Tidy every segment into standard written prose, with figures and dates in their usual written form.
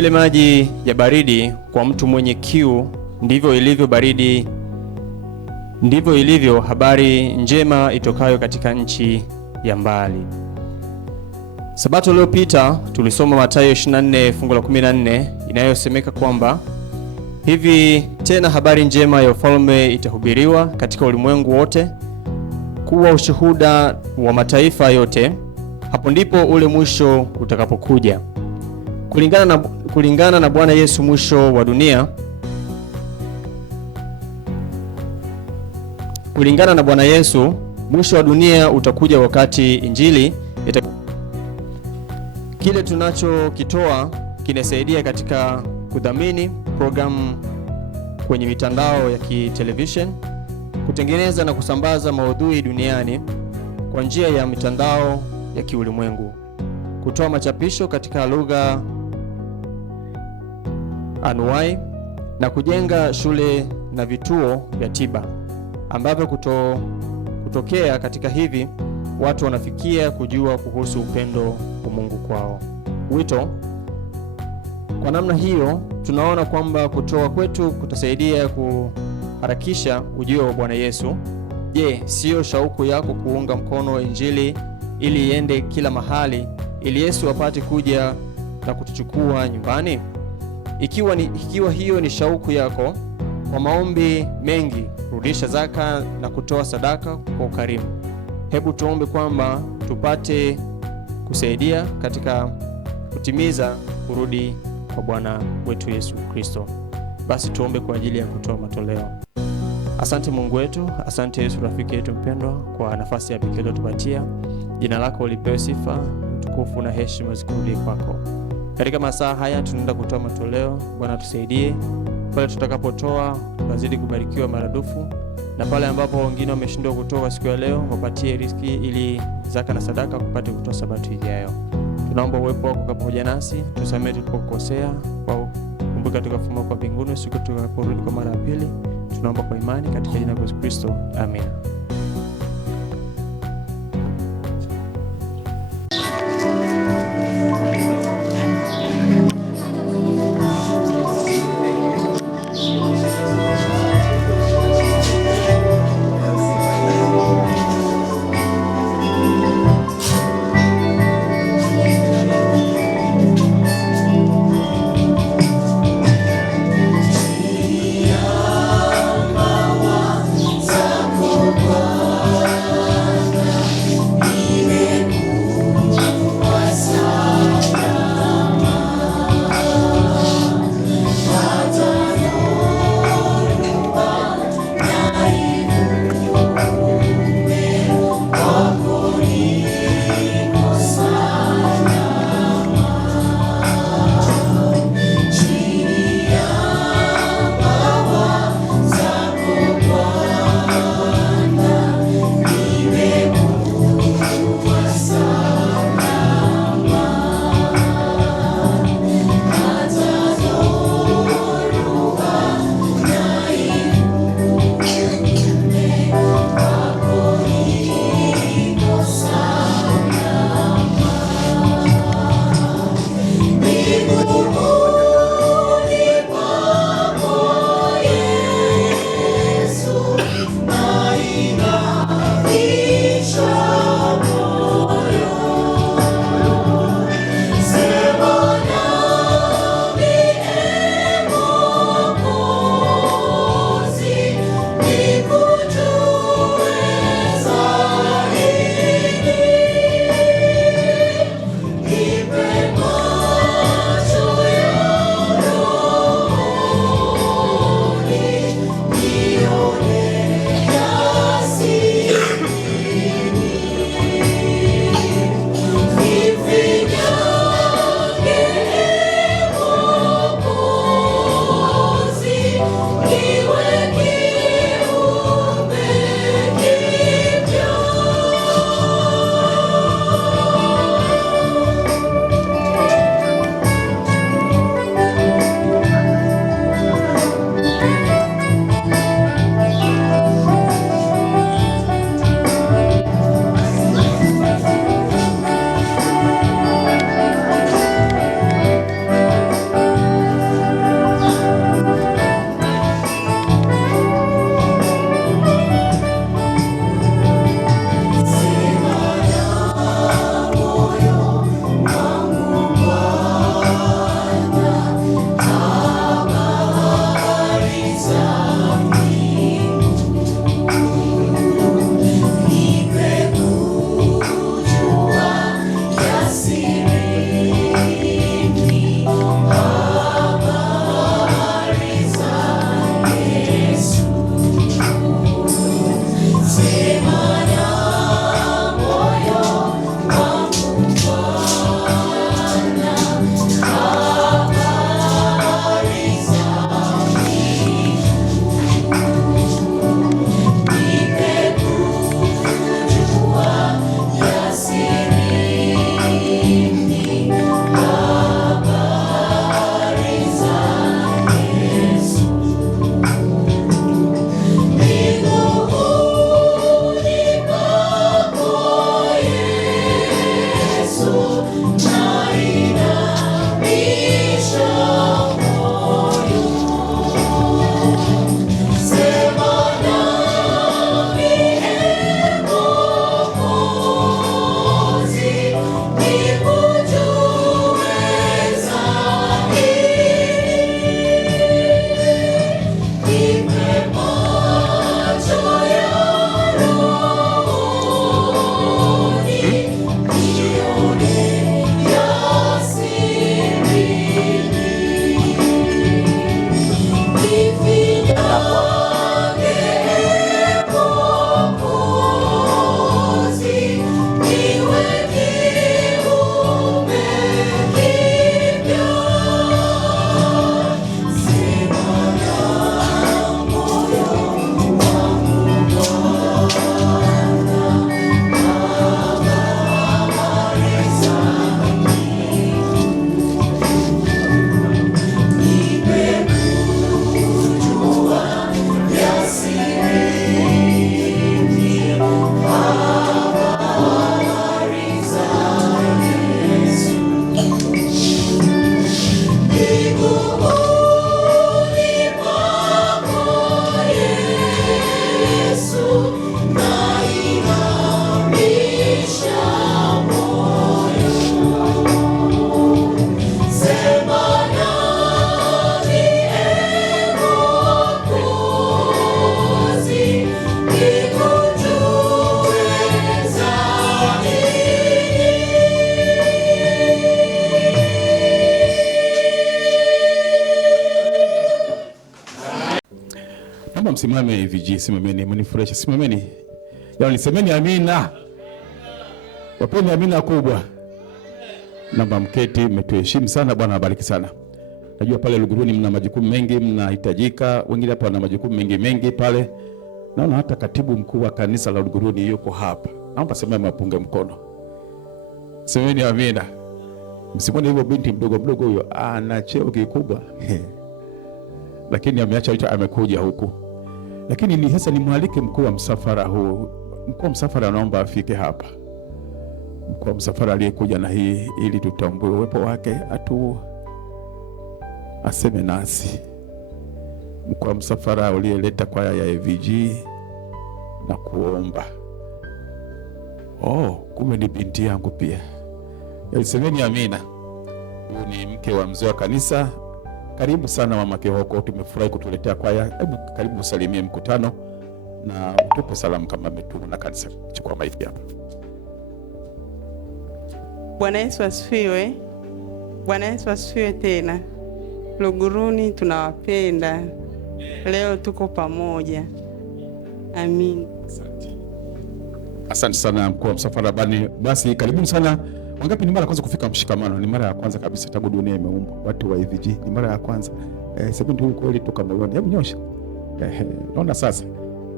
vile maji ya baridi kwa mtu mwenye kiu, ndivyo ilivyo habari njema itokayo katika nchi ya mbali. Sabato iliyopita tulisoma Mathayo 24 fungu la 14 inayosemeka kwamba hivi tena habari njema ya ufalme itahubiriwa katika ulimwengu wote kuwa ushuhuda wa mataifa yote, hapo ndipo ule mwisho utakapokuja. Kulingana na Bwana Yesu, mwisho wa dunia, kulingana na Bwana Yesu, mwisho wa dunia utakuja wakati injili kile tunachokitoa kinasaidia katika kudhamini programu kwenye mitandao ya kitelevision, kutengeneza na kusambaza maudhui duniani kwa njia ya mitandao ya kiulimwengu, kutoa machapisho katika lugha anuwai na kujenga shule na vituo vya tiba ambavyo kutokea katika hivi watu wanafikia kujua kuhusu upendo wa Mungu kwao. Wito. Kwa namna hiyo tunaona kwamba kutoa kwetu kutasaidia kuharakisha ujio wa Bwana Yesu. Je, sio shauku yako kuunga mkono injili ili iende kila mahali, ili Yesu apate kuja na kutuchukua nyumbani? Ikiwa hiyo ni shauku yako, kwa maombi mengi, rudisha zaka na kutoa sadaka kwa ukarimu. Hebu tuombe kwamba tupate kusaidia katika kutimiza kurudi kwa Bwana wetu Yesu Kristo. Basi tuombe kwa ajili ya kutoa matoleo. Asante Mungu wetu, asante Yesu rafiki yetu mpendwa kwa nafasi ya pekee uliyotupatia. Jina lako lipewe sifa, utukufu na heshima zikurudie kwako. Katika masaa haya tunaenda kutoa matoleo. Bwana tusaidie pale tutakapotoa, tuzidi kubarikiwa maradufu, na pale ambapo wengine wameshindwa kutoa siku ya leo, wapatie riziki ili zaka na sadaka kupate kutoa sabato ijayo. Tunaomba uwepo wako pamoja nasi, tusamehe tulipokosea, kumbuka tukafuma kwa mbinguni siku tutakaporudi kwa mara ya pili. Tunaomba kwa imani katika jina la Yesu Kristo. Amen. Oh, Kama msimame AVG, simameni, mnifurahisha, simameni. Yaani semeni amina. Wapeni amina kubwa. Namba mketi, mmetuheshimu sana, Bwana abariki sana. Najua pale Luguruni mna majukumu mengi, mnahitajika. Wengine hapa wana majukumu mengi pale. Naona hata katibu mkuu wa kanisa la Luguruni yuko hapa. Naomba semeni mapunge mkono. Semeni amina. Msimwone hivyo binti mdogo huyo ana cheo kikubwa. Lakini ameacha yote amekuja huku. Lakini ni hasa nimwalike mkuu wa msafara huu. Mkuu wa msafara anaomba afike hapa. Mkuu wa msafara aliyekuja na hii ili tutambue uwepo wake, aseme nasi. Mkuu wa msafara uliyeleta kwaya ya AVG na kuomba. Kumbe ni binti yangu pia. Semeni amina. Huyu ni mke wa mzee wa kanisa. Karibu sana mama Kihoko, tumefurahi kutuletea kwaya. Hebu karibu usalimie mkutano na tupe salamu kama umetuma na kanisa. Chukua maiki hapa. Bwana Yesu asifiwe. Bwana Yesu asifiwe tena. Luguruni tunawapenda. Leo tuko pamoja. Amin. Asante sana mkuu wa msafara bani. Basi karibuni sana. Wangapi ni mara ya kwanza kufika Mshikamano? Ni mara ya kwanza kabisa tangu dunia imeumbwa. Watu wa AVG ni mara ya kwanza. Sasa ndio kweli toka moyoni. Hebu nyosha. Naona sasa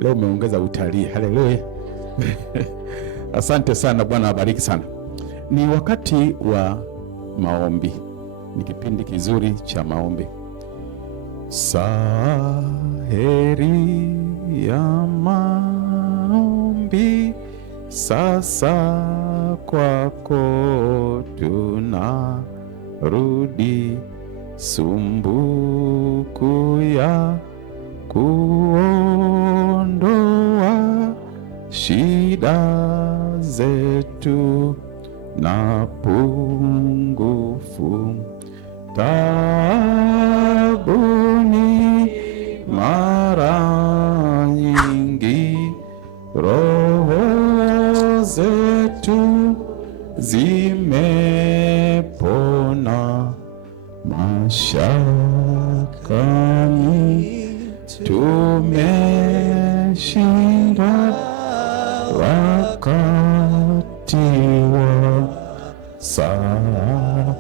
leo umeongeza utalii. Haleluya. Asante sana, Bwana abariki sana. Ni wakati wa maombi. Ni kipindi kizuri cha maombi. Saheri ya maombi sasa kwako tunarudi, sumbuku ya kuondoa shida zetu na pungufu taabuni mara nyingi, roho zetu zimepona mashakani, tumeshinda wakati wa saa.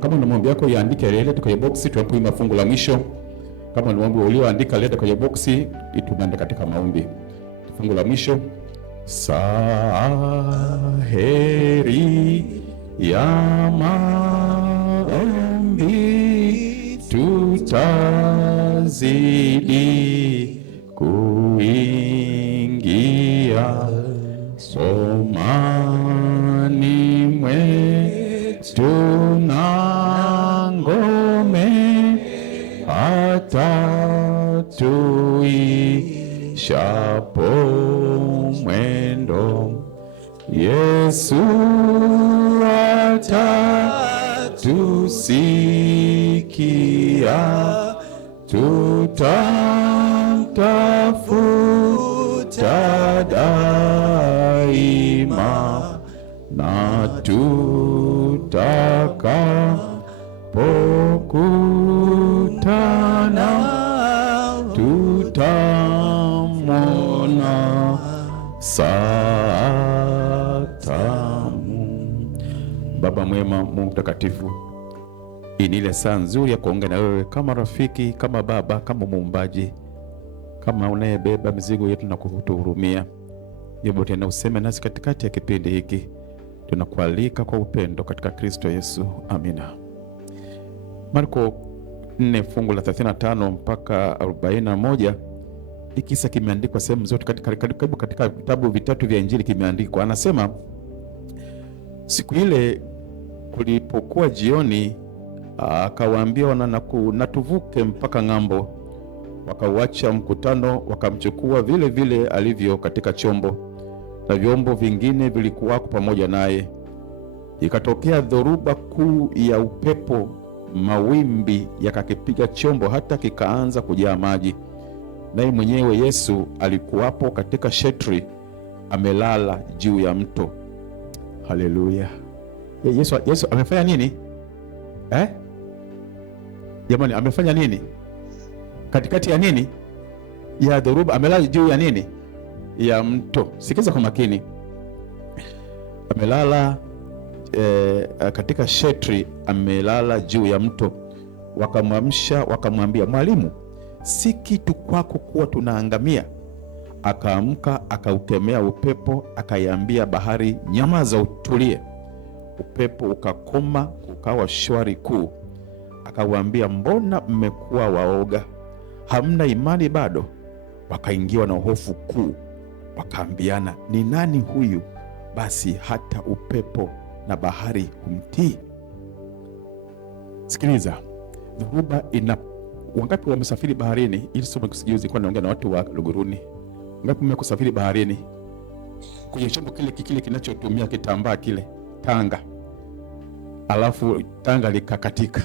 Kama una mambo yako yaandike, leta kwenye boksi, tunapoima fungu la mwisho. Kama una mambo ulioandika, leta kwenye boksi, itunaenda katika maombi. Fungu la mwisho. Saheri ya maombi tutazidi kuingia somani mwetu na ngome hata tuishapo mwendo. Yesu atatusikia, tutamtafuta daima, na tutakapokutana tutamwona saa tamu. Baba mwema, Mungu mtakatifu, hii ni ile saa nzuri ya kuongea na wewe kama rafiki, kama baba, kama muumbaji, kama unayebeba mizigo yetu na kutuhurumia. Jambo tena useme nasi katikati ya kipindi hiki. Tunakualika kwa upendo katika Kristo Yesu. Amina. Marko 4 fungu la 35 mpaka 41. Kisa kimeandikwa sehemu zote katika vitabu vitatu vya Injili kimeandikwa. Anasema siku ile kulipokuwa jioni, akawaambia na tuvuke mpaka ng'ambo. Wakauacha mkutano, wakamchukua vile vile alivyo katika chombo, na vyombo vingine vilikuwako pamoja naye. Ikatokea dhoruba kuu ya upepo, mawimbi yakakipiga chombo hata kikaanza kujaa maji. Naye mwenyewe Yesu alikuwapo katika shetri, amelala juu ya mto. Haleluya. Yesu amefanya nini? Jamani, amefanya nini? Katikati ya nini? ya dhoruba, amelala juu ya nini? Ya mto. Sikiza kwa makini. Amelala katika shetri, amelala juu ya mto. Wakamwamsha, wakamwambia, mwalimu, si kitu kwako kuwa tunaangamia. Akaamka, akaukemea upepo, akaiambia bahari, nyamaza, utulie. Upepo ukakoma, ukawa shwari kuu. Akawaambia, mbona mmekuwa waoga? Hamna imani bado? Wakaingiwa na hofu kuu, wakaambiana, ni nani huyu basi hata upepo na bahari humtii? Sikiliza, dhoruba ina wangapi wamesafiri baharini? Ili somo kusijuzi kwa naongea na watu wa Luguruni. Wangapi mmekusafiri baharini kwenye chombo kile kinachotumia kitambaa kile, tanga, alafu tanga likakatika,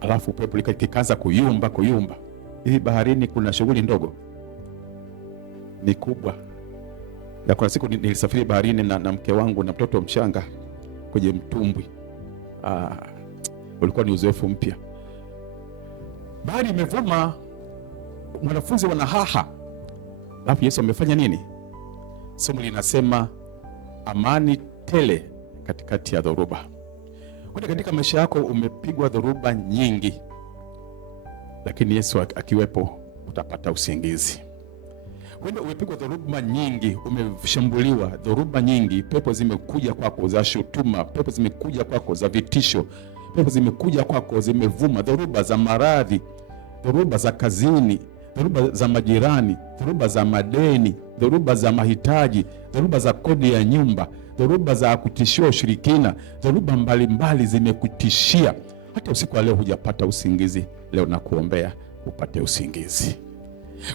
alafu upepo likaanza kuyumba. Hivi baharini kuna shughuli ndogo? Ni kubwa. Ya kuna siku nilisafiri baharini na mke wangu na mtoto mchanga kwenye mtumbwi. Ulikuwa ni uzoefu mpya. Bahari imevuma, wanafunzi wanahaha. Alafu Yesu amefanya nini? Somo linasema amani tele katikati ya dhoruba. Kwani katika maisha yako umepigwa dhoruba nyingi, lakini Yesu akiwepo utapata usingizi. Wenda umepigwa dhoruba nyingi, umeshambuliwa dhoruba nyingi, pepo zimekuja kwako za shutuma, pepo zimekuja kwako za vitisho, pepo zimekuja kwako zimevuma, dhoruba za maradhi, dhoruba za kazini, dhoruba za majirani, dhoruba za madeni, dhoruba za mahitaji, dhoruba za kodi ya nyumba, dhoruba za kutishia ushirikina, dhoruba mbalimbali zimekutishia. Hata usiku wa leo hujapata usingizi, leo nakuombea upate usingizi.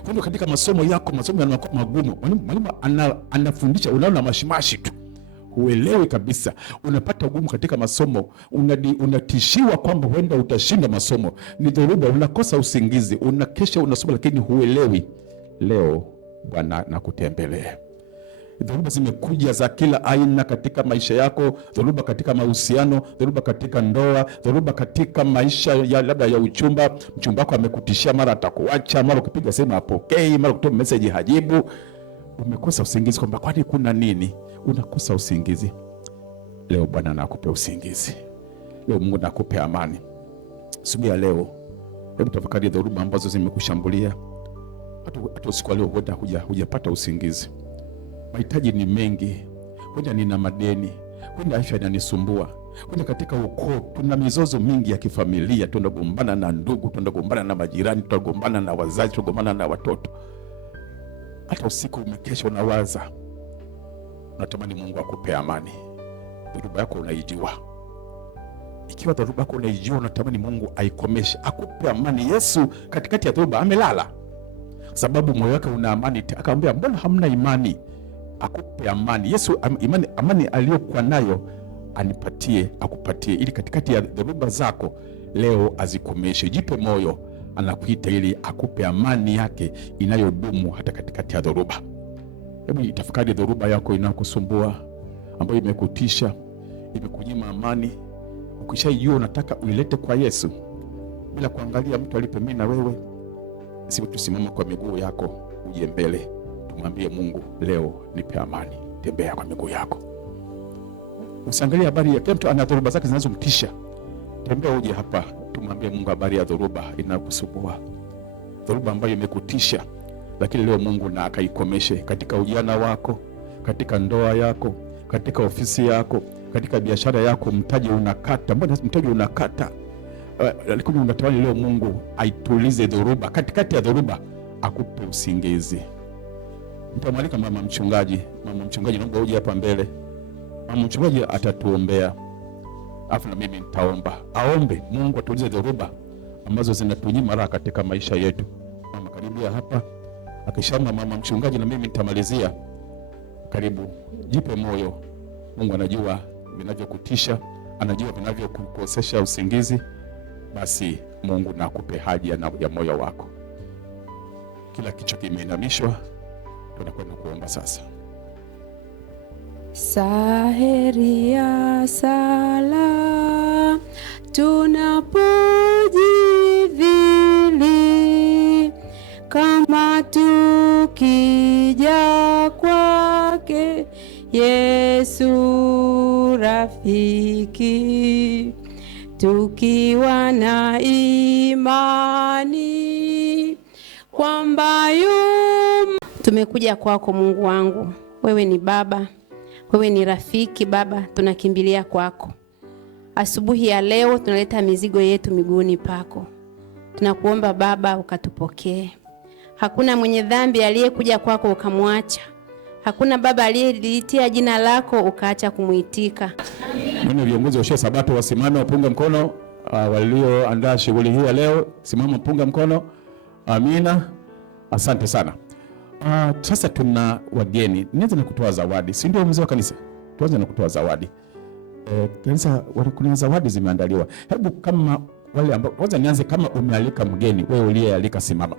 Kwani katika masomo yako, masomo yanakuwa magumu, mwalimu anafundisha, unaona mashimashi tu, huelewi kabisa, unapata ugumu katika masomo, unatishiwa kwamba huenda utashinda masomo, ni dhoruba, unakosa usingizi, unakesha unasoma lakini huelewi. Leo Bwana nakutembelea. Dhoruba zimekuja za kila aina katika maisha yako, dhoruba katika mahusiano, dhoruba katika ndoa, dhoruba katika maisha ya labda ya uchumba. Mchumba wako amekutishia, mara atakuacha, mara ukipiga simu hapokei, mara kutoa message hajibu. Umekosa usingizi, kwamba kwani kuna nini? Unakosa usingizi. Leo Bwana nakupe usingizi. Leo Mungu nakupe amani. Asubuhi ya leo, hebu tafakari dhoruba ambazo zimekushambulia. Hata usiku leo huenda hujapata usingizi. Mahitaji ni mengi, huenda nina madeni, huenda afya inanisumbua, huenda katika ukoo tuna mizozo mingi ya kifamilia, tunagombana na ndugu, tunagombana na majirani, tunagombana na wazazi, tunagombana na watoto. Hata usiku umekesha unawaza, unatamani Mungu akupe amani. Dhoruba yako unaijua. Ikiwa dhoruba yako unaijua, unatamani Mungu aikomeshe, akupe amani. Yesu katikati ya dhoruba amelala, sababu moyo wake una amani. Akamwambia, mbona hamna imani? Akupe amani. Yesu amani aliyokuwa nayo anipatie, akupatie, ili katikati ya dhoruba zako leo azikomeshe. Jipe moyo, anakuita ili akupe amani yake inayodumu hata katikati ya dhoruba. Hebu itafakari dhoruba yako inayokusumbua, ambayo imekutisha, imekunyima amani. Ukishajua unataka uilete kwa Yesu bila kuangalia mtu alipe mimi na wewe. Sisi tusimama kwa miguu yako, uje mbele, tumwambie Mungu, leo nipe amani. Tembea kwa miguu yako. Usiangalie habari ya kila mtu ana dhoruba zake zinazomtisha. Tembea uje hapa, tumwambie Mungu habari ya dhoruba inakusumbua, dhoruba ambayo imekutisha, lakini leo Mungu na akaikomeshe katika ujana wako, katika ndoa yako, katika ofisi yako, katika biashara yako. Mtaji unakata, mbona mtaji unakata? Lakini unatamani leo Mungu aitulize dhoruba, katikati ya dhoruba akupe usingizi. Nitamwalika mama mchungaji. Mama mchungaji, naomba uje hapa mbele. Mama mchungaji atatuombea, afu na mimi nitaomba. Aombe Mungu atulize dhoruba ambazo zinatunyima raha katika maisha yetu. Mama, karibia hapa. Akishamba mama mchungaji, na mimi nitamalizia. Karibu, jipe moyo. Mungu anajua vinavyokutisha, anajua vinavyokukosesha usingizi. Basi Mungu na akupe haja ya moyo wako. Kila kichwa kimeinamishwa, tunakwenda kuomba sasa. Saheri ya sala tunapojivili tukija kwake Yesu rafiki, tukiwa na imani kwamba tumekuja kwako Mungu wangu. Wewe ni Baba, wewe ni rafiki Baba, tunakimbilia kwako. Asubuhi ya leo tunaleta mizigo yetu miguuni pako. Tunakuomba Baba ukatupokee. Hakuna mwenye dhambi aliyekuja kwako ukamwacha. Hakuna Baba aliyeliitia jina lako ukaacha kumuitika. Mwenye viongozi wa Sabato wasimame wapunga mkono. Walioandaa shughuli hii ya leo simama punga mkono. Amina. Asante sana. Sasa tuna wageni. Nianze na kutoa zawadi. Si ndio mzee wa kanisa? Tuanze na kutoa zawadi. Kanisa kuna zawadi zimeandaliwa. Hebu kama wale ambao kwanza nianze kama umealika mgeni, wewe uliyealika simama.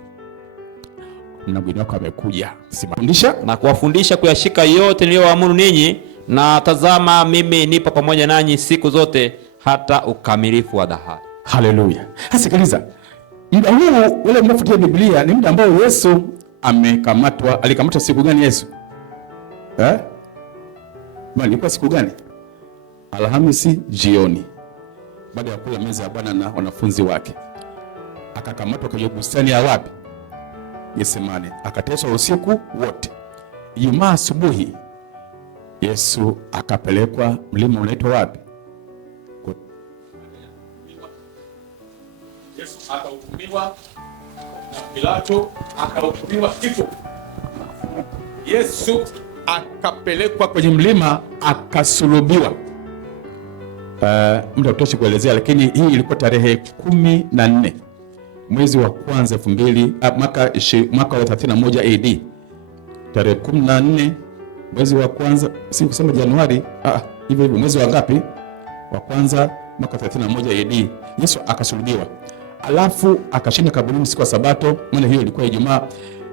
Na mgeni wako amekuja. Simama. Fundisha na kuwafundisha kuyashika yote niliyowaamuru ninyi, na tazama mimi nipo pamoja nanyi siku zote hata ukamilifu wa dahari. Haleluya. Sikiliza. Muda huu ule mnafuatia Biblia ni muda ambao Yesu amekamatwa. Alikamatwa siku gani Yesu? Ilikuwa siku gani? Alhamisi jioni. Baada ya kula meza ya Bwana na wanafunzi wake. Akakamatwa kwenye bustani ya wapi? Getsemane. Akateswa usiku wote. Ijumaa asubuhi Yesu akapelekwa mlima unaitwa wapi? Yesu akahukumiwa na Pilato, akahukumiwa kifo. Yesu akapelekwa kwenye mlima akasulubiwa. Muda utoshi kuelezea, lakini hii ilikuwa tarehe 14 mwezi wa kwanza 2000 mwaka wa 31 AD. Tarehe 14 mwezi wa kwanza, si kusema Januari, hivyo mwezi wa ngapi? Wa kwanza mwaka 31 AD. Yesu akasulubiwa. Alafu akashinda kaburini siku ya Sabato, maana hiyo ilikuwa Ijumaa.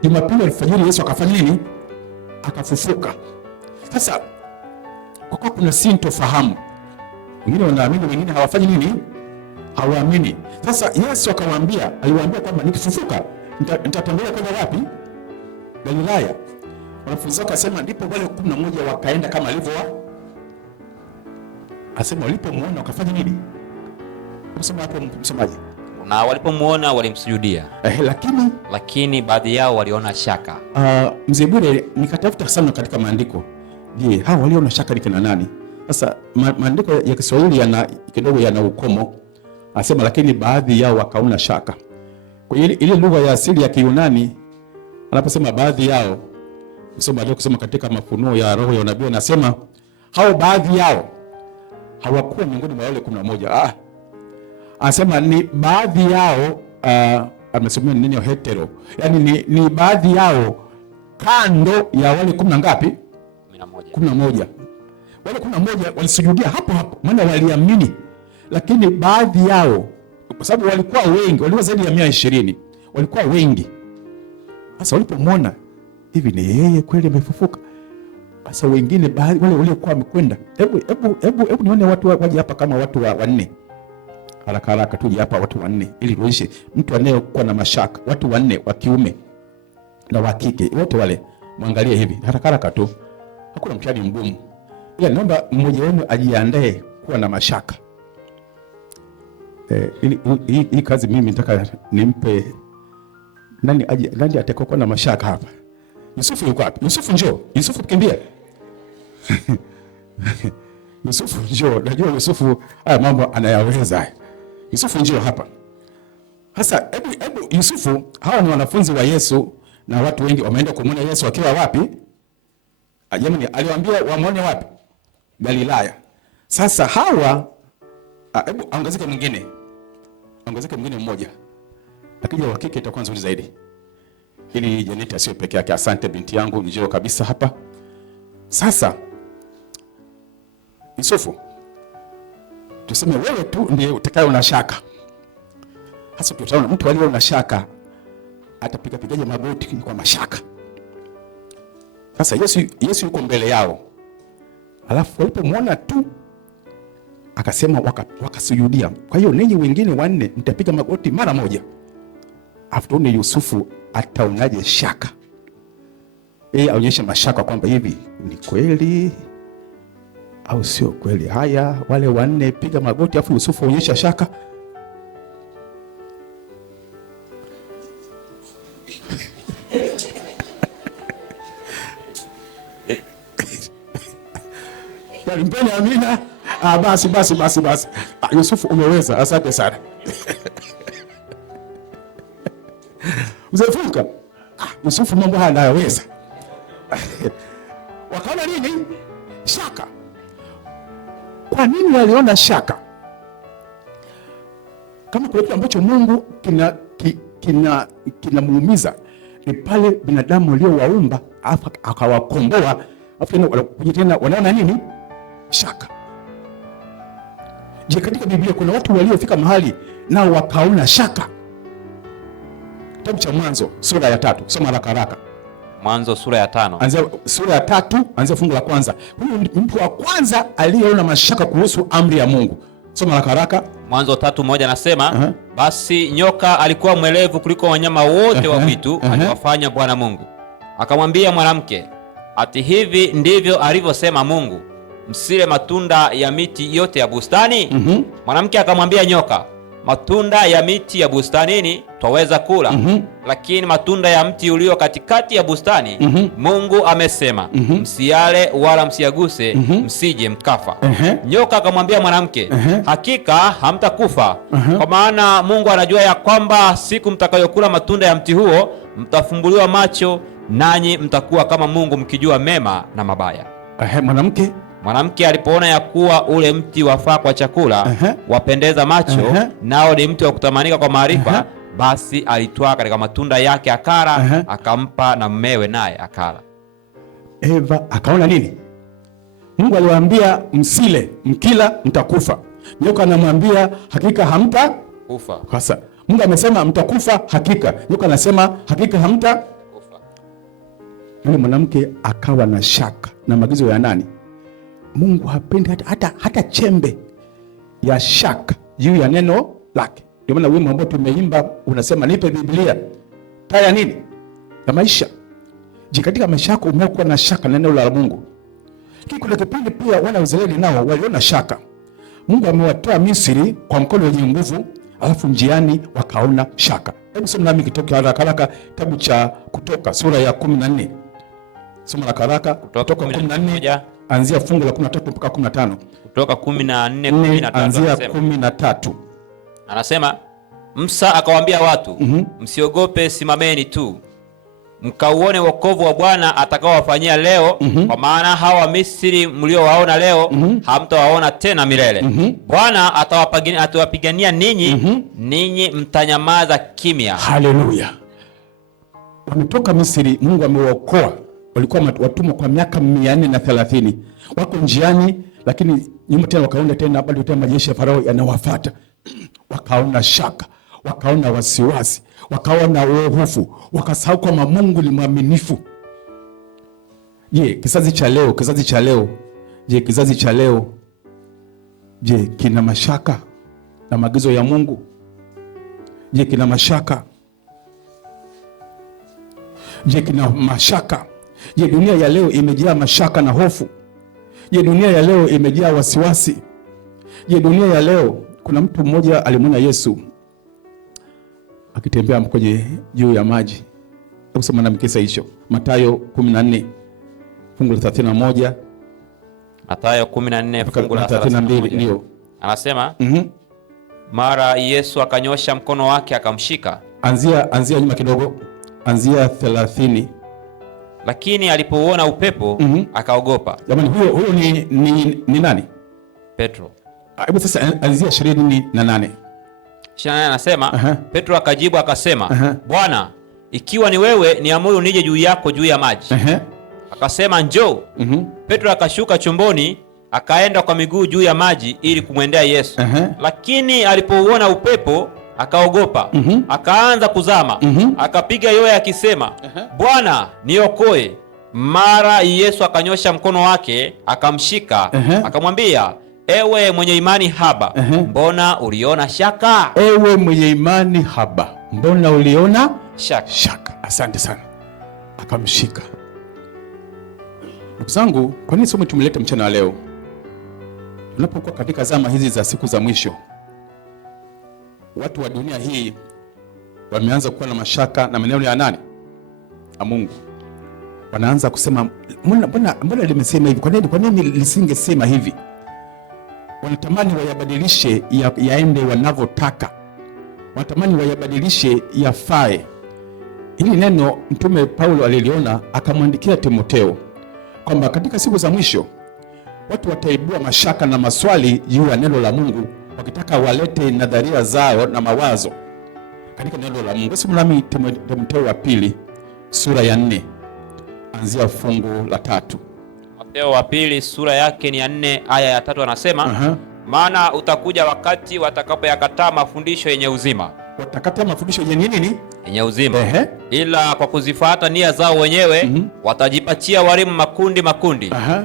Jumapili alfajiri Yesu akafanya nini? Akafufuka. Sasa kwa kuwa kuna sintofahamu, wengine wanaamini, wengine hawafanyi nini? Hawaamini. Sasa Yesu aliwaambia kwamba nikifufuka nitatembea kwenda wapi? Galilaya. Wanafunzi wake akasema, ndipo wale 11 wakaenda kama alivyowa. Asema walipomuona wakafanya nini? Msoma hapo msomaji. Na walipomuona walimsujudia. Lakini baadhi yao waliona shaka. Mzee Bure, nikatafuta sana katika maandiko. Je, hao waliona shaka ni kina nani? Sasa maandiko ya Kiswahili kidogo yana ukomo. Anasema lakini baadhi yao wakaona shaka. Kwa ile lugha ya asili ya Kiyunani anaposema baadhi yao, kusoma katika mafunuo ya roho ya unabii, anasema hao baadhi yao hawakuwa miongoni mwa wale 11. Anasema ni baadhi yao, amesomea neno hetero. Yaani ni baadhi yao kando ya wale 10 ngapi? 11. Wale 11 walisujudia hapo hapo, maana waliamini. Lakini baadhi yao, kwa sababu walikuwa wengi, walikuwa zaidi ya 120, walikuwa wengi. Sasa walipomwona hivi, ni yeye kweli amefufuka. Sasa wengine baadhi wale waliokuwa wamekwenda, hebu nione watu waje hapa kama watu 4. Haraka tuje hapa watu 4 ili tuonyeshe mtu anayekuwa na mashaka. Watu 4 wa kiume na wa kike, wote wale muangalie hivi haraka tu. Hakuna mtihani mgumu. Ila naomba mmoja wenu ajiandae kuwa na mashaka. Hii kazi mimi nataka nimpe nani atakokuwa na mashaka hapa. Yusufu yuko wapi? Yusufu njoo. Yusufu kimbia. Yusufu njoo. Najua Yusufu haya mambo anayaweza. Yusufu njoo hapa. Sasa hebu Yusufu, hawa ni wanafunzi wa Yesu na watu wengi wameenda kumwona Yesu akiwa wapi? Jamani, aliwaambia wamuone wapi? Galilaya. Sasa hawa hebu ongezeke mwingine mmoja. Akija wa kike itakuwa nzuri zaidi. Ili Janeti asiwe peke yake. Asante binti yangu, njoo kabisa hapa. Sasa Yusufu, tuseme wewe tu ndiye utakaye una shaka. Hasa tutaona mtu aliye una shaka atapigaje magoti kwa mashaka. Sasa Yesu yuko mbele yao. Alafu walipomwona tu akasema wakasujudia. Kwa hiyo ninyi wengine 4 mtapiga magoti mara moja. Afutuone Yusufu ataonaje shaka? Yeye aonyeshe mashaka kwamba hivi ni kweli au sio kweli. Haya, wale wanne piga magoti, afu Yusufu aonyesha shaka. Mpeni amina. Basi. Yusufu umeweza, asante sana. Uzefuka. Yusufu mambo haya anayoweza. Wakaona nini? Shaka. Kwa nini waliona shaka? Kama kuna kitu ambacho Mungu kinamuumiza ni pale binadamu waliowaumba akawakomboa, afu tena wanaona nini? Shaka. Je, katika Biblia kuna watu waliofika mahali nao wakaona shaka? Kitabu cha Mwanzo sura ya 3, soma haraka. Mwanzo sura ya 5. Anzia sura ya 3, anzia fungu la kwanza. Huyu ni mtu wa kwanza aliyeona mashaka kuhusu amri ya Mungu. Soma haraka. Mwanzo 3:1 anasema, basi nyoka alikuwa mwelevu kuliko wanyama wote wa mwitu aliwafanya Bwana Mungu. Akamwambia mwanamke, ati hivi ndivyo alivyosema Mungu, msile matunda ya miti yote ya bustani? Mwanamke akamwambia nyoka, matunda ya miti ya bustanini twaweza kula, lakini matunda ya mti ulio katikati ya bustani Mungu amesema, msiale wala msiaguse, msije mkafa. Nyoka akamwambia mwanamke, hakika hamtakufa, kwa maana Mungu anajua ya kwamba siku mtakayokula matunda ya mti huo mtafumbuliwa macho, nanyi mtakuwa kama Mungu, mkijua mema na mabaya. Mwanamke alipoona ya kuwa ule mti wafaa kwa chakula, wapendeza macho, nao ni mti wa kutamanika kwa maarifa, basi alitwaa katika matunda yake akala, akampa na mmewe, naye akala. Eva akaona nini? Mungu aliwaambia msile, mkila mtakufa. Nyoka anamwambia hakika hamtakufa. Sasa Mungu amesema mtakufa hakika. Nyoka anasema hakika hamtakufa. Yule mwanamke akawa na shaka na maagizo ya nani? Mungu hapendi hata chembe ya shaka juu ya neno lake. Ndio maana wimbo ambao tumeimba unasema nipe Biblia taa ya nini? Ya maisha. Je, katika maisha yako umekuwa na shaka na neno la Mungu? Kuna kipindi pia wana wa Israeli nao waliona shaka. Mungu amewatoa Misri kwa mkono wenye nguvu, alafu njiani wakaona shaka. Hebu soma nami kitoka haraka kitabu cha Kutoka sura ya 14. Soma haraka Kutoka 14. Anzia fungu la 13 mpaka 15. Kutoka 14:13 anzia 13. Anasema, Musa akawaambia watu, msiogope, simameni tu mkauone wokovu wa Bwana atakaowafanyia leo, kwa maana hawa Misri mliowaona leo hamtawaona tena milele. Bwana atawapigania ninyi, ninyi mtanyamaza kimya. Haleluya. Wametoka Misri, Mungu amewaokoa. Walikuwa watumwa kwa miaka 430. Wako njiani, lakini nyuma tena wakaona tena bado tena majeshi ya Farao yanawafuata. Wakaona shaka, wakaona wasiwasi, wakaona hofu, wakasahau kwamba Mungu ni mwaminifu. Je, kizazi cha leo, je, kina mashaka na maagizo ya Mungu? Je, kina mashaka? Je, dunia ya leo imejaa mashaka na hofu? Je, dunia ya leo imejaa wasiwasi? Je, dunia ya leo, kuna mtu mmoja alimwona Yesu akitembea kwenye juu ya maji. Hebu soma na mkisa hicho. Mathayo 14 fungu la 31. Mathayo 14 fungu la 32 ndio. Anasema, mara Yesu akanyosha mkono wake akamshika. Anzia nyuma kidogo. Anzia 30. Lakini alipouona upepo akaogopa. Jamani, huyo ni nani? Petro. Hebu sasa anzia 28. Anasema, Petro akajibu akasema, Bwana, ikiwa ni wewe, niamuru nije juu yako juu ya maji. Akasema, njoo. Petro akashuka chomboni, akaenda kwa miguu juu ya maji ili kumwendea Yesu. Lakini alipouona upepo akaogopa, akaanza kuzama, akapiga yoye akisema, Bwana, niokoe. Mara Yesu akanyosha mkono wake akamshika, akamwambia, ewe mwenye imani haba, mbona uliona shaka? Ewe mwenye imani haba, mbona uliona shaka? asante sana. Akamshika. Ndugu zangu, kwa nini somo tumeleta mchana wa leo? Tunapokuwa katika zama hizi za siku za mwisho, watu wa dunia hii wameanza kuwa na mashaka na maneno ya nani? Ya Mungu. Wanaanza kusema mbona limesema hivi? Kwa nini lisingesema hivi? Wanatamani wayabadilishe yaende wanavyotaka. Wanatamani wayabadilishe yafae. Hili neno Mtume Paulo aliliona, akamwandikia Timotheo kwamba katika siku za mwisho watu wataibua mashaka na maswali juu ya neno la Mungu, wakitaka walete nadharia zao na mawazo katika neno la Mungu. Soma nami Timotheo wa pili sura ya 4 anzia fungu la 3. Timotheo wa pili sura yake ni ya 4 aya ya 3 anasema, maana utakuja wakati watakapoyakataa mafundisho yenye uzima. Watakataa mafundisho yenye nini? Yenye uzima. Ila kwa kuzifuata nia zao wenyewe watajipatia walimu makundi.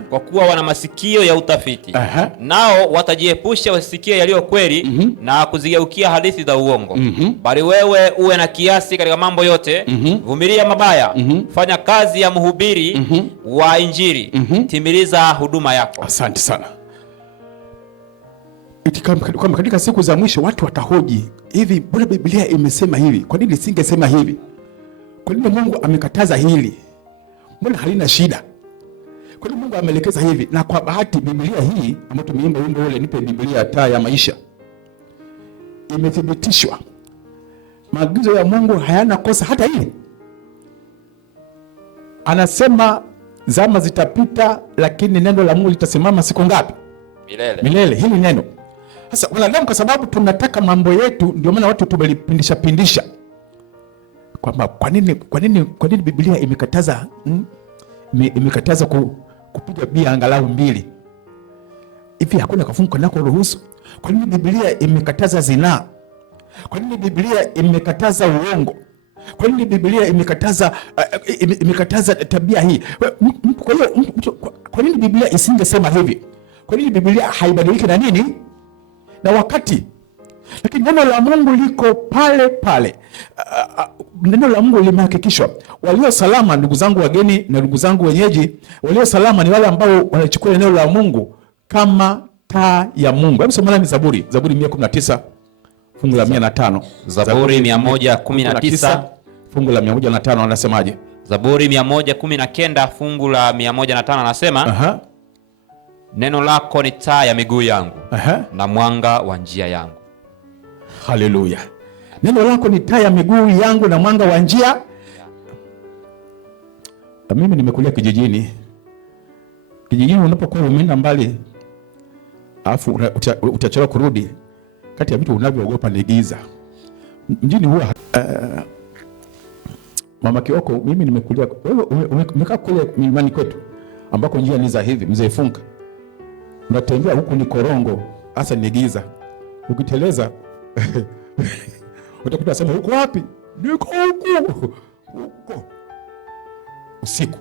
Kwa kuwa wana masikio ya utafiti. Nao watajiepusha wasikie yaliyo kweli na kuzigeukia hadithi za uongo. Bali wewe uwe na kiasi katika mambo yote, vumilia mabaya, fanya kazi ya mhubiri wa Injili, timiliza huduma yako. Asante sana. Kama katika siku za mwisho watu watahoji, hivi mbona Biblia imesema hivi? Kwa nini isingesema hivi? Kwa nini Mungu amekataza hili? Mbona halina shida? Kwa nini Mungu ameelekeza hivi? Na kwa bahati Biblia hii ambayo tumeimba wimbo ule, nipe Biblia taa ya maisha, imethibitishwa. Maagizo ya Mungu hayana kosa hata hili. Anasema zama zitapita, lakini neno la Mungu litasimama siku ngapi? Milele. Hili neno. Sasa wanadamu, kwa sababu tunataka mambo yetu, ndio maana watu tumelipindisha kwamba kwa nini Biblia imekataza imekataza kupiga bia angalau 2 hivi? Hakuna kafungu kanako ruhusu? Kwa nini Biblia imekataza zinaa? Kwa nini Biblia imekataza uongo? Kwa nini Biblia imekataza tabia hii? Kwa hiyo kwa nini Biblia isingesema hivi? Kwa nini Biblia haibadiliki na nini? Na wakati. Lakini neno la Mungu liko pale pale. Neno la Mungu limehakikishwa. Walio salama, ndugu zangu wageni na ndugu zangu wenyeji, walio salama ni wale ambao wanachukua neno la Mungu kama taa ya Mungu. Hebu soma nami Zaburi 119 fungu la 105. Zaburi 119 fungu la 105 anasemaje? Zaburi 119 fungu la 105 anasema, neno lako ni taa ya miguu yangu na mwanga wa njia yangu. Haleluya. Neno lako ni taa ya miguu yangu na mwanga wa njia. Mimi nimekulia kijijini. Kijijini unapokuwa umeenda mbali, alafu utachelewa kurudi, kati ya vitu unavyoogopa ni giza. Mjini huwa Mama Kioko, mimi nimekulia, wewe umekaa kule milimani kwetu ambako njia ni za hivi, Mzee Funka. Unatembea huku ni korongo, hasa ni giza. Ukiteleza utakuta sema huko wapi? Niko huko. Usiku.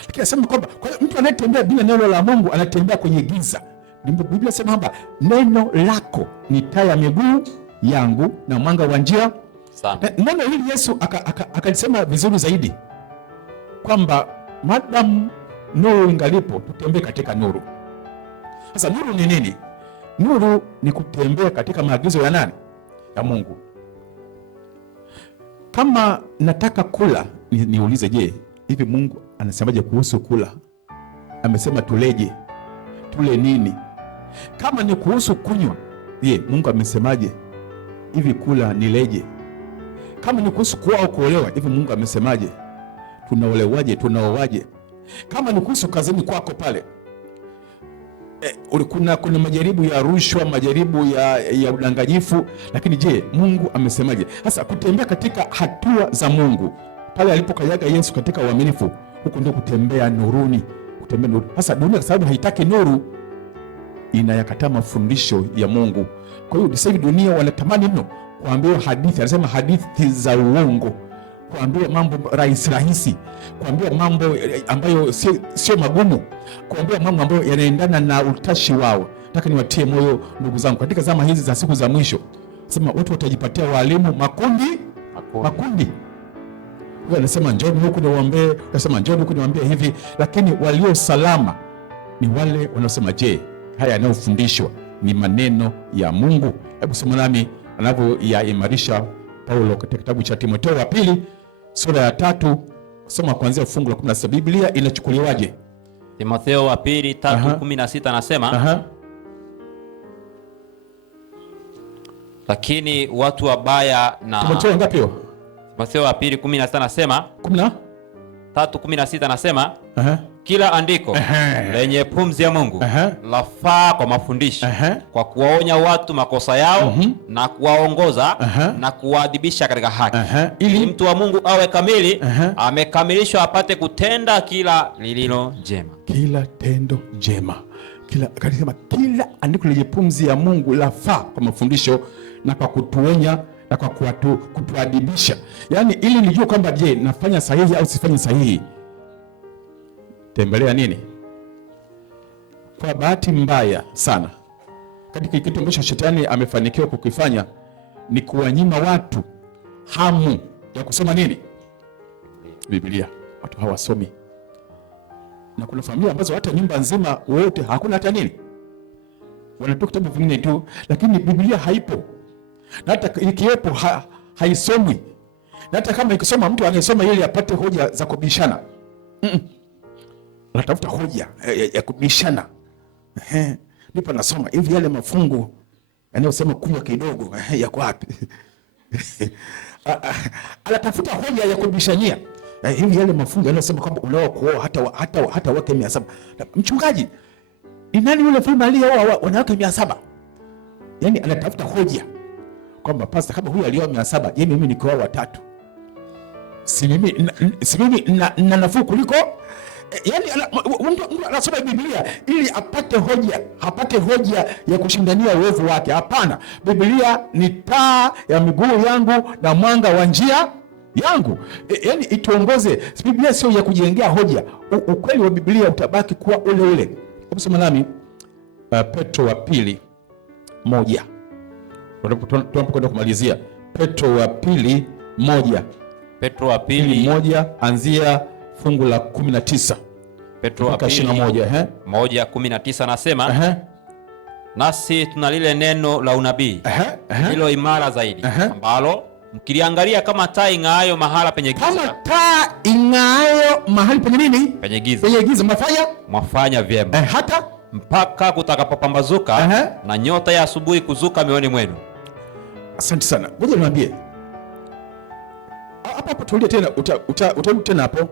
Lakini nasema kwamba mtu anayetembea bila neno la Mungu anatembea kwenye giza. Biblia inasema kwamba neno lako ni taa ya miguu yangu na mwanga wa njia. Neno hili Yesu akalisema vizuri zaidi kwamba madam nuru ingalipo, tutembee katika nuru. Sasa nuru ni nini? Nuru ni kutembea katika maagizo ya nani? Ya Mungu. Kama nataka kula, niulize, je, hivi Mungu anasemaje kuhusu kula? Amesema tuleje? Tule nini? Kama ni kuhusu kunywa, je, Mungu amesemaje? Hivi kula nileje? Kama ni kuhusu kuoa au kuolewa, hivi Mungu amesemaje? Tunaolewaje? Tunaoaje? Kama ni kuhusu kazini kwako pale, kuna majaribu ya rushwa, majaribu ya udanganyifu, lakini je, Mungu amesemaje? Sasa kutembea katika hatua za Mungu pale alipokanyaga Yesu katika uaminifu, huko ndio kutembea nuruni, kutembea nuru. Sasa dunia kwa sababu haitaki nuru, inayakataa mafundisho ya Mungu. Kwa hiyo sasa dunia wanatamani mno kuambiwa hadithi, anasema hadithi za uongo, kuambiwa mambo rahisi, kuambiwa mambo ambayo sio magumu, kuambiwa mambo ambayo yanaendana na utashi wao. Nataka niwatie moyo ndugu zangu, katika zama hizi za siku za mwisho, sema watu watajipatia walimu makundi. Wewe unasema njoni huku niwaombee, unasema njoni huku niwaambie hivi, lakini walio salama ni wale wanaosema, je, haya yanayofundishwa ni maneno ya Mungu? Hebu soma nami anavyoyaimarisha Paulo katika kitabu cha Timotheo wa pili sura ya 3, soma kuanzia fungu la 16. Biblia inachukuliwaje? Timotheo wa pili 3:16 anasema, lakini watu wabaya na... Timotheo ngapi hiyo? Timotheo wa pili 16 anasema, 3:16 anasema, kila andiko lenye pumzi ya Mungu lafaa kwa mafundisho, kwa kuwaonya watu makosa yao, na kuwaongoza na kuwaadhibisha katika haki, ili mtu wa Mungu awe kamili, amekamilishwa apate kutenda kila lililo jema. Kila tendo jema. Kila andiko lenye pumzi ya Mungu lafaa kwa mafundisho na kwa kutuonya na kwa kutuadibisha. Yaani ili nijue kwamba je, nafanya sahihi au sifanyi sahihi. Tembelea nini? Kwa bahati mbaya sana, katika kitu ambacho shetani amefanikiwa kukifanya ni kuwanyima watu hamu ya kusoma nini? Biblia. Watu hawasomi. Na kuna familia ambazo hata nyumba nzima wote hakuna hata nini? Wanatoa kitabu vingine tu, lakini Biblia haipo. Na hata ikiwepo haisomwi. Na hata kama ikisoma, mtu anayesoma ili apate hoja za kubishana. Anatafuta hoja ya kubishana. Ndipo anasoma hivi, yale mafungu yanayosema kunywa kidogo yako wapi? Anatafuta hoja ya kubishania. Hivi yale mafungu yanayosema kwamba unao kuoa hata wake 700. Mchungaji, ni nani yule fulani aliyeoa wanawake 700? Yaani anatafuta hoja kwamba pastor, kama huyu alioa 700, je, mimi nikioa 3? Si mimi na nafuu kuliko? Yaani mtu anasoma Biblia ili apate hoja ya kushindania uovu wake. Hapana, Biblia ni taa ya miguu yangu na mwanga wa njia yangu. Yaani ituongoze. Biblia sio ya kujengea hoja. Ukweli wa Biblia utabaki kuwa ule ule. Hebu soma nami Petro wa pili 1. Tunapokwenda kumalizia, Petro wa pili 1. Petro wa pili 1 anzia fungu la 19. Petro wa pili 1:19 anasema, nasi tuna lile neno la unabii hilo imara zaidi, ambalo mkiliangalia kama taa ing'aayo mahala penye giza. Kama taa ing'aayo mahali penye nini? Penye giza. Penye giza mwafanya vyema hata mpaka kutakapopambazuka na nyota ya asubuhi kuzuka mioyoni mwenu. Asante sana. Ngoja niwaambie. Hapa tulie tena, utarudi tena hapo.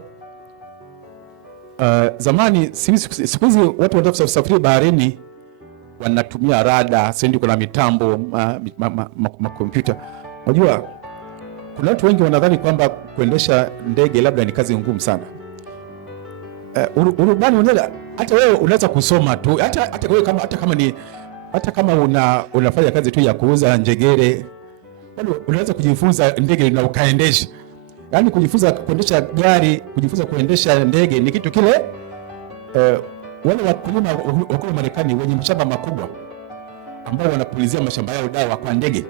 Zamani, siku hizi watu wanataka kusafiri baharini wanatumia rada, sendi kuna mitambo makompyuta. Unajua kuna watu wengi wanadhani kwamba kuendesha ndege labda ni kazi ngumu sana. Urubani unaweza, hata wewe unaweza kusoma tu, hata kama unafanya kazi tu ya kuuza njegere, unaweza kujifunza ndege na ukaendesha. Yaani kujifunza kuendesha gari, kujifunza kuendesha ndege ni kitu kile. Wale wakulima wa Marekani wenye mashamba makubwa ambao wanapulizia mashamba yao dawa kwa ndege,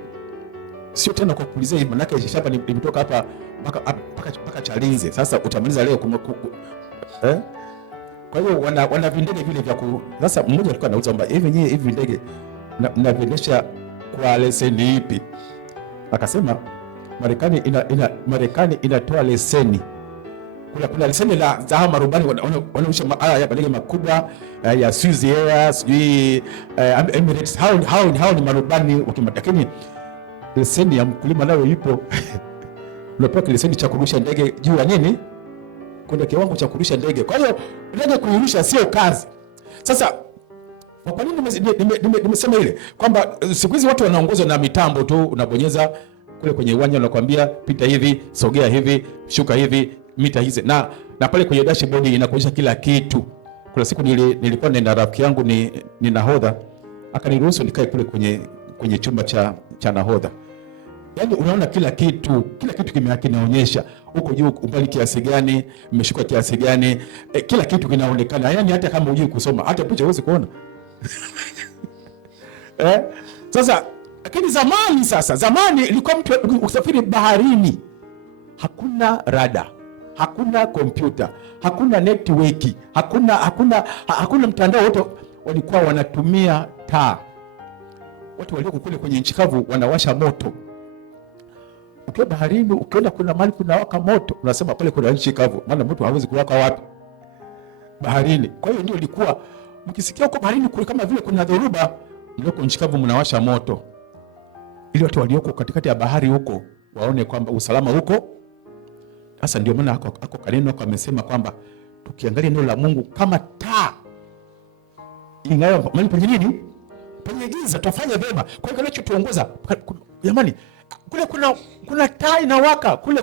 sio tena kwa kupulizia hivi, manake shamba limetoka hapa mpaka Chalinze. Sasa utamaliza leo kwa hiyo wana vindege vile vya sasa. Mmoja alikuwa anauza kwamba hivi ndege mnaviendesha kwa leseni ipi? Akasema Marekani inatoa leseni. Kuna leseni za marubani wanaosha ya ndege makubwa ya Swiss Air, sijui Emirates. Hao ni marubani wa kimataifa. Lakini leseni ya mkulima nayo ipo. Unapewa leseni cha kurusha ndege juu ya nini? Kuna kiwango cha kurusha ndege. Kwa hiyo ndege kuirusha sio kazi. Sasa kwa nini nimesema ile kwamba siku hizi watu wanaongozwa na mitambo tu, unabonyeza kule kwenye uwanja unakwambia pita hivi, sogea hivi, shuka hivi, mita hizi, na pale kwenye dashboard inakuonyesha kila kitu. Kuna siku nilikuwa na rafiki yangu ni nahodha, akaniruhusu nikae kule kwenye chumba cha nahodha. Yaani unaona kila kitu kinaonyesha huko juu umbali kiasi gani, umeshuka kiasi gani, kila kitu kinaonekana. Yaani hata kama hujui kusoma, hata picha huwezi kuona. Sasa lakini zamani ilikuwa mtu usafiri baharini hakuna rada, hakuna kompyuta, hakuna network, hakuna mtandao wote. Walikuwa wanatumia taa. Watu walioko kule kwenye nchi kavu wanawasha moto. Ukiwa baharini, ukiona kuna mahali kuna waka moto, unasema pale kuna nchi kavu, maana moto hawezi kuwaka wapi? Baharini. Kwa hiyo ndio ilikuwa mkisikia huko baharini kule kama vile kuna dhoruba, mlioko nchi kavu mnawasha moto, ili watu walioko katikati ya bahari huko waone kwamba usalama huko. Sasa ndio maana ako kaneno kwa amesema kwamba tukiangalia neno la Mungu kama taa ing'aayo mahali penye nini? Penye giza, tufanye vyema. Kwa hiyo kinachotuongoza jamani, kule kuna taa inawaka, kule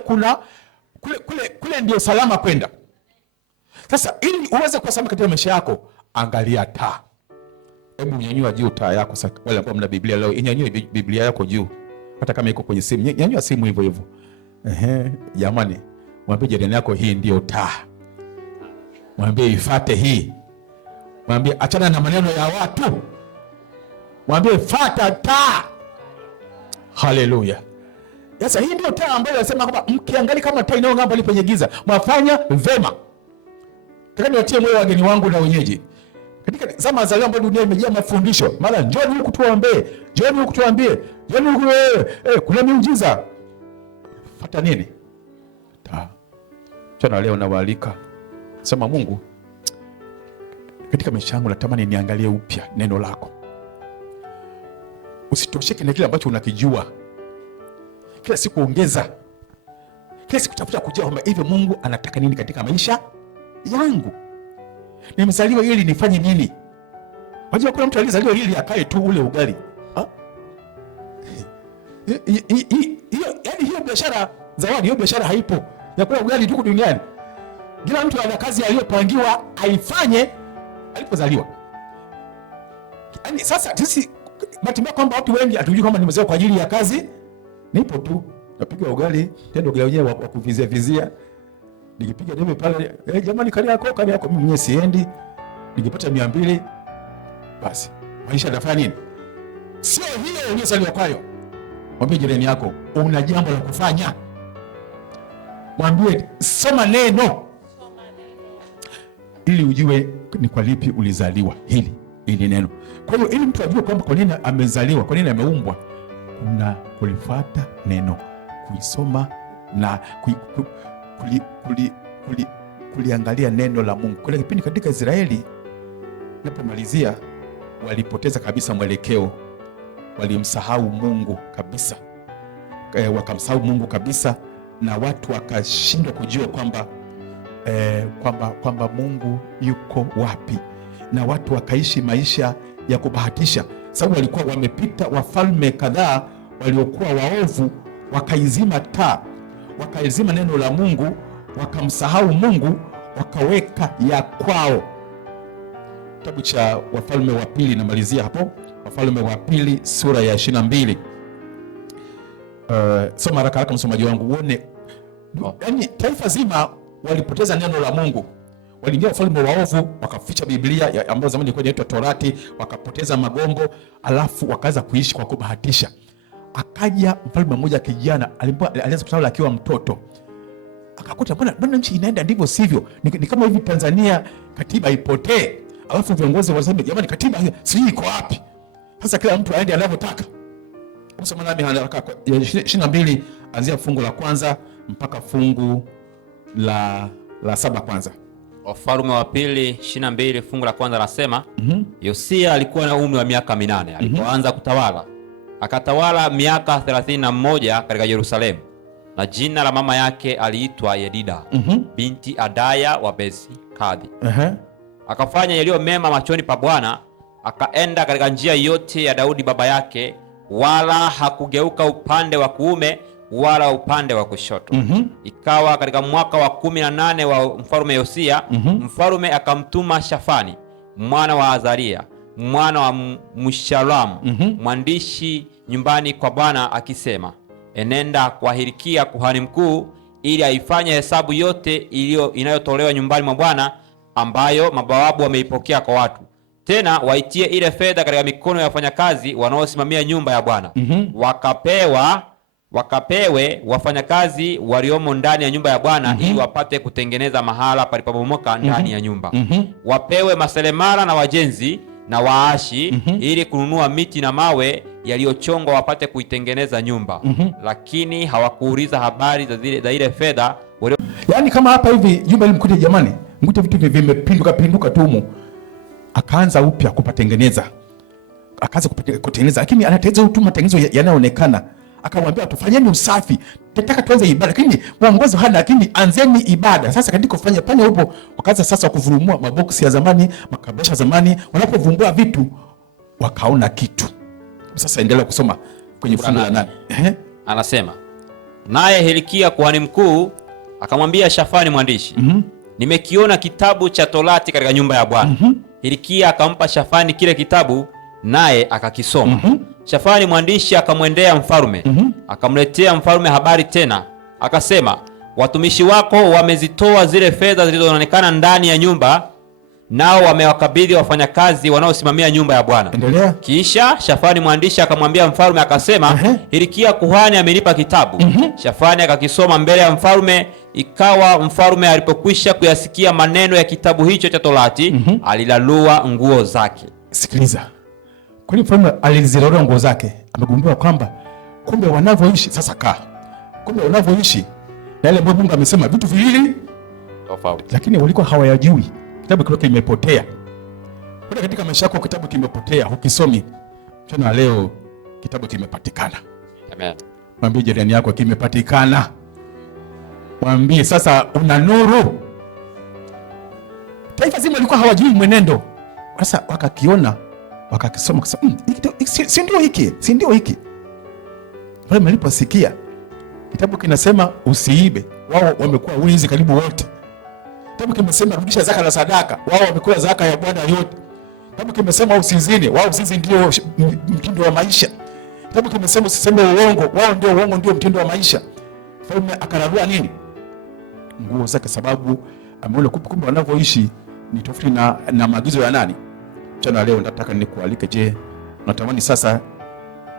ndio salama kwenda. Sasa ili uweze kuwa salama katika maisha yako, angalia taa. Hebu nyanyua juu taa yako. Sasa wale ambao mna Biblia leo, nyanyua Biblia yako juu. Hata kama iko kwenye simu, nyanyua simu hivyo hivyo. Jamani, mwambie jirani yako hii ndio taa. Mwambie ifuate hii. Mwambie achana na maneno ya watu. Mwambie fuata taa. Haleluya. Sasa hii ndio taa ambayo nasema kwamba mkiangalia kama taa inayong'aa pale penye giza, mwafanya vema. Nataka niwatie moyo wageni wangu na wenyeji. Katika zama za leo ambapo dunia imejaa mafundisho, mara njoni huku tuombe, njoni huku tuambie, njoni huku kuna miujiza. Fuata nini? Taa. Tena leo nawaalika. Sema Mungu, katika maisha yangu natamani niangalie upya neno lako. Usitosheke na kile ambacho unakijua. Kila siku ongeza. Kila siku tafuta kujua kwamba hivi Mungu anataka nini katika maisha yangu. Nimezaliwa ili nifanye nini? Wajua kuna mtu alizaliwa ili akae tu ule ugali. Yaani hiyo biashara, zawadi, hiyo biashara haipo. Ya kula ugali tu duniani. Kila mtu ana kazi aliyopangiwa aifanye alipozaliwa. Yaani sasa sisi matimia kwamba watu wengi hatujui kama nimezaliwa kwa ajili ya kazi. Nipo tu napiga ugali, tendo ugali wenyewe wa kuvizia vizia. Nikipiga debe pale, jamani kani yako mimi mwenyewe siendi. Nikipata 200 basi. Maisha yanafanya nini? Sio hiyo uliyozaliwa kwayo. Mwambie jirani yako, una jambo la kufanya. Mwambie soma neno. Ili ujue ni kwa lipi ulizaliwa hili neno. Kwa hiyo ili mtu ajue kwamba kwa nini amezaliwa, kwa nini ameumbwa, kuna kulifuata neno, kuisoma na kuliangalia neno la Mungu. Kule kipindi katika Israeli napomalizia, walipoteza kabisa mwelekeo, walimsahau Mungu kabisa, wakamsahau Mungu kabisa, na watu wakashindwa kujua kwamba Mungu yuko wapi, na watu wakaishi maisha ya kubahatisha, sababu walikuwa wamepita wafalme kadhaa waliokuwa waovu, wakaizima taa, wakaizima neno la Mungu, wakamsahau Mungu, wakaweka ya kwao. Kitabu cha Wafalme wa Pili, namalizia hapo. Wafalme wa Pili sura ya 22. Soma haraka msomaji wangu uone. Yaani taifa zima walipoteza neno la Mungu. Waliingia wafalme waovu, wakaficha Biblia ambayo zamani ilikuwa inaitwa Torati, wakapoteza magongo, alafu wakaanza kuishi kwa kubahatisha. Akaja mfalme mmoja kijana, alianza kutawala akiwa mtoto. Akakuta mbona nchi inaenda ndivyo sivyo? Ni kama hivi Tanzania katiba ipotee. Alafu viongozi waseme jamani katiba sijui iko wapi. Sasa kila mtu aende anavyotaka. Kusoma nami haraka 22 anzia fungu la kwanza mpaka fungu la 7 kwanza. Wafalme wa Pili 22 fungu la kwanza nasema, Yosia alikuwa na umri wa miaka 8 alipoanza kutawala. Akatawala miaka 31 katika Yerusalemu. Na jina la mama yake aliitwa Yedida, binti Adaya wa Bezi-Kadhi. Akafanya yaliyo mema machoni pa Bwana, akaenda katika njia yote ya Daudi baba yake, wala hakugeuka upande wa kuume wala upande wa kushoto. Ikawa katika mwaka wa 18 wa mfalme Yosia, mfalme akamtuma Shafani mwana wa Azaria mwana wa Mshalamu mwandishi nyumbani kwa Bwana akisema, enenda kwa Hilkia kuhani mkuu, ili aifanye hesabu yote inayotolewa nyumbani mwa Bwana, ambayo mabawabu wameipokea kwa watu. Tena waitie ile fedha katika mikono ya wafanyakazi wanaosimamia nyumba ya Bwana. Wakapewa wakapewe wafanyakazi waliomo ndani ya nyumba ya Bwana ili wapate kutengeneza mahala palipobomoka ndani ya nyumba. Wapewe maseremala na wajenzi na waashi ili kununua miti na mawe yaliyochongwa wapate kuitengeneza nyumba. Lakini hawakuuliza habari za ile fedha. Yaani kama hapa hivi nyumba ile mkute, jamani, mkute vitu vimepinduka tu humu. Akaanza upya kupatengeneza. Akaanza kutengeneza, lakini anatengeneza tu matengenezo yanayoonekana. Akamwambia tufanyeni usafi. Tunataka tuanze ibada, lakini mwongozo hana, lakini anzeni ibada. Sasa katika kufanya pale hapo wakaanza sasa kuvurumua maboksi ya zamani, makabasha ya zamani, wanapovumbua vitu wakaona kitu. Sasa endelea kusoma kwenye fungu la 8. Anasema, naye Hilkia kuhani mkuu akamwambia Shafani mwandishi, nimekiona kitabu cha Torati katika nyumba ya Bwana. Hilkia akampa Shafani kile kitabu, naye akakisoma. Shafani mwandishi akamwendea mfalme, akamletea mfalme habari tena, akasema, watumishi wako wamezitoa zile fedha zilizoonekana ndani ya nyumba, nao wamewakabidhi wafanyakazi wanaosimamia nyumba ya Bwana. Endelea. Kisha Shafani mwandishi akamwambia mfalme akasema, Hilkia kuhani amenipa kitabu. Shafani akakisoma mbele ya mfalme. Ikawa mfalme alipokwisha kuyasikia maneno ya kitabu hicho cha Torati, alilalua nguo zake. Sikiliza. Kwa nini mfalme alizilalua nguo zake? Amegundua kwamba kumbe wanavyoishi sasa kumbe wanavyoishi na ile ambayo Mungu amesema vitu viwili tofauti, lakini walikuwa hawayajui. Kitabu kile kimepotea. Kwa katika maisha yako kitabu kimepotea, hukisomi. Mchana leo kitabu kimepatikana. Amen. Mwambie jirani yako kimepatikana. Mwambie sasa una nuru. Taifa zima lilikuwa hawajui mwenendo. Sasa wakakiona, wakakisoma, kusema si ndio hiki. Wale waliposikia kitabu kinasema usiibe, wao wamekuwa wizi karibu wote. Kitabu kimesema rudisha zaka na sadaka, wao wamekula zaka ya Bwana yote. Kitabu kimesema usizini, wao uzinzi ndio mtindo wa maisha. Kitabu kimesema usiseme uongo, wao ndio uongo ndio mtindo wa maisha. Mfalme akararua nini? Nguo zake, sababu ameona kumbe wanavyoishi ni tofauti na maagizo ya nani? Mchana leo nataka nikualike, je, natamani sasa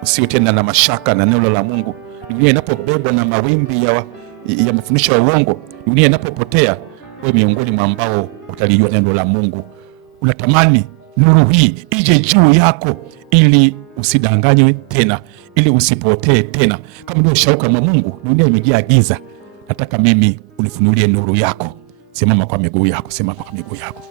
usiwe tena na mashaka na neno la Mungu? Dunia inapobebwa na mawimbi ya mafundisho ya uongo, dunia inapopotea, wewe miongoni mwa ambao utalijua neno la Mungu. Unatamani nuru hii ije juu yako ili usidanganywe tena, ili usipotee tena. Kama ndio shauka mwa Mungu, dunia imejaa giza. Nataka mimi unifunulie nuru yako. Simama kwa miguu yako, simama kwa miguu yako.